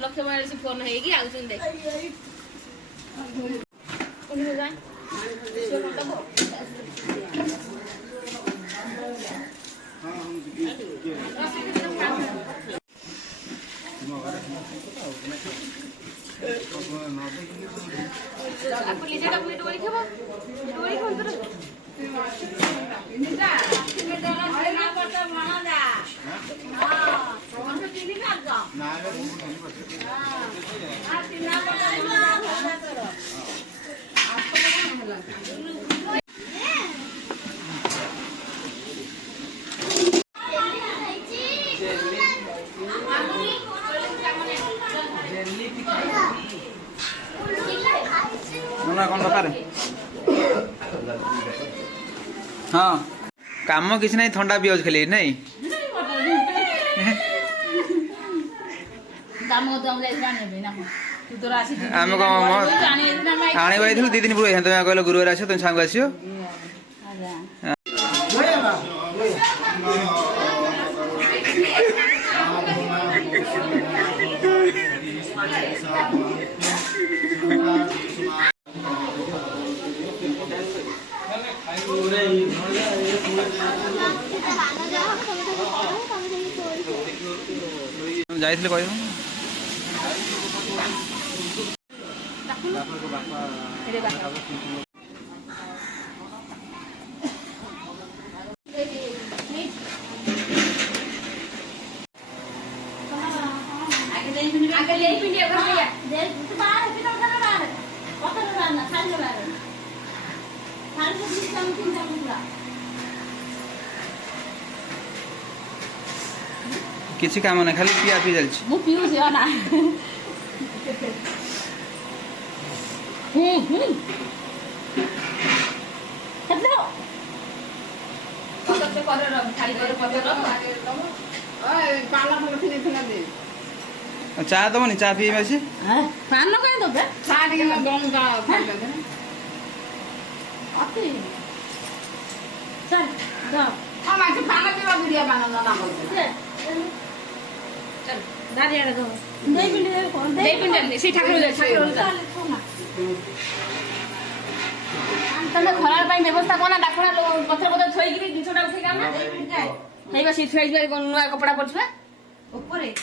लक्ष्य फोन है कौन दरकार हाँ काम किसी नहीं थंडा पिज खाली नहीं आम आने दी दिन पूर्व तुम कह गुरुवार आस तुम सांग आस जाइए कह किसी काम ना खाली पिया पी चलछि मु पिउ से ना हेलो कत से करे र खाली करे पते र ओए पाला फल थिने थिना दे चाह दबनी चाह पी बसी हां पान न कहीं दबे चाह के गम का फल दे अति चल जा हम आज पान पीवा बुढ़िया पान ना बोलते चल दादी आड़े दो दे पिंडे से ठाकुर तने खरार पाई व्यवस्था कोना डाकरा पत्थर पत्थर थोइगिरी जिछोटा उठे काम ना हेबा सी थोइगिरी नुआ कपड़ा पछबे ऊपरे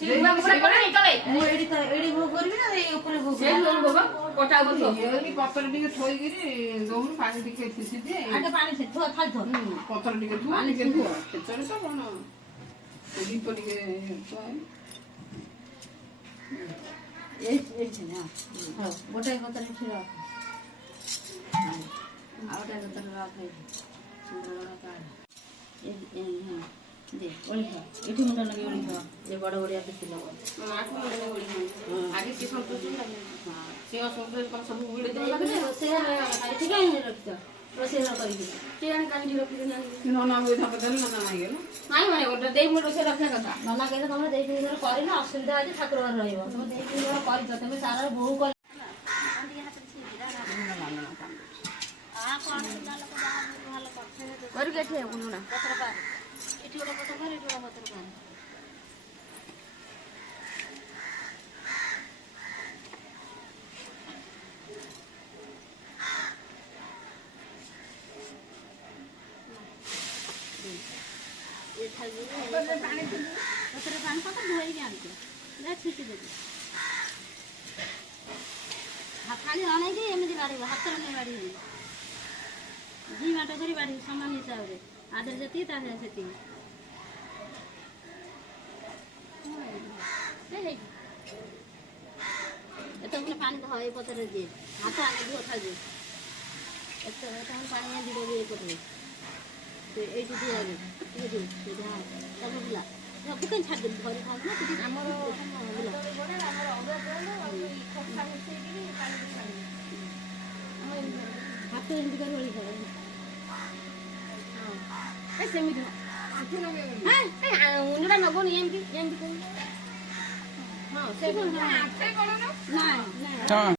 से नुआ कपड़ा पड़े निकले मु एडी भो करबी ना ए ऊपरे भो से लोन भो कोटा ऊपर थो एडी पत्थर टिके थोइगिरी दोहर पानी टिके थिसी दे आगे पानी से थो खाली थो पत्थर टिके थो पानी से थो चले तो कोन दीप टिके तो ए ना हां गोटे पत्थर छिरा आउटा गतर राखे सुंदर का ए हां दे ओली खा एठी मुंडा लगे ओली खा ये बड़ बड़िया पिसिला आठ मुंडा लगे ओली खा आगे से संतोष हां से संतोष पर सब उड़े दे से एठी काई रखता रोसे न करी के आन कानी रखि ना नना होय था बदल नना नाही गेलो नाही माने ओटा देई मुंडा रोसे रखना कथा नना कहले तुम देई दिन करी ना असुविधा आज ठाकुर घर रहइबो तुम देई दिन करी तो तुम सारा बहु कर कर के थे उन्होंने पत्थर पार इठी वाला पत्थर पार इठी वाला पत्थर पार ये थाली पानी पत्थर पानी पत्थर धोई के आनते ना ठीक दे खाली आने के एमदी बाड़ी हाथ में बाड़ी जी बाटा करी बाड़ी समान हिसाब रे आदर जति ता है जति हे हे एतो अपने पानी धोए पत्थर दे हाथ आगे धो था जे एतो हम पानी दे दे पत्थर तो ए दे आगे ये दे हां तब बुला सब कन छाड़ दे घरे खाऊ ना कि हमर बुला हमर अगर बोलो खसा मिसे कि पानी हाथ तो इंदी कर वाली कर ए सेमी ମୁଣ୍ଡଟା ନବନି ଏମିତି ଏମିତି ହଁ ସେ ହଁ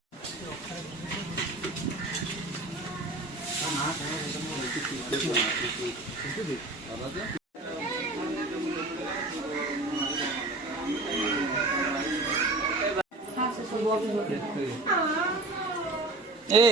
ଏ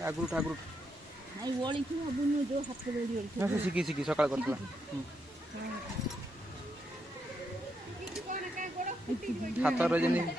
ଆଗରୁ ଠାକୁର ଶିଖି ଶିଖି ସକାଳ କରିଥିଲା ହାତର ଯେମିତି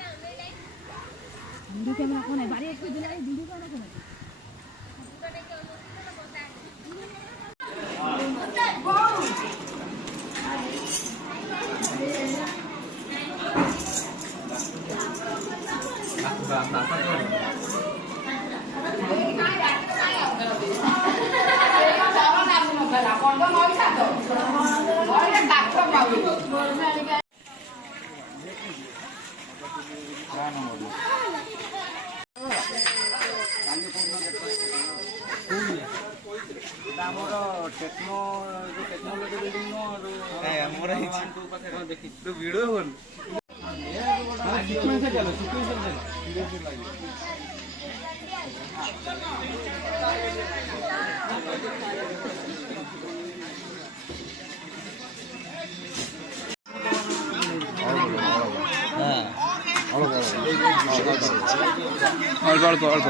ଟେକ୍ନୋଲୋଜି ବିଲ୍ଡିଂ ଆମର ଦେଖି ଭିଡ଼ିଓ ହବନି অল্প অল্প অল্প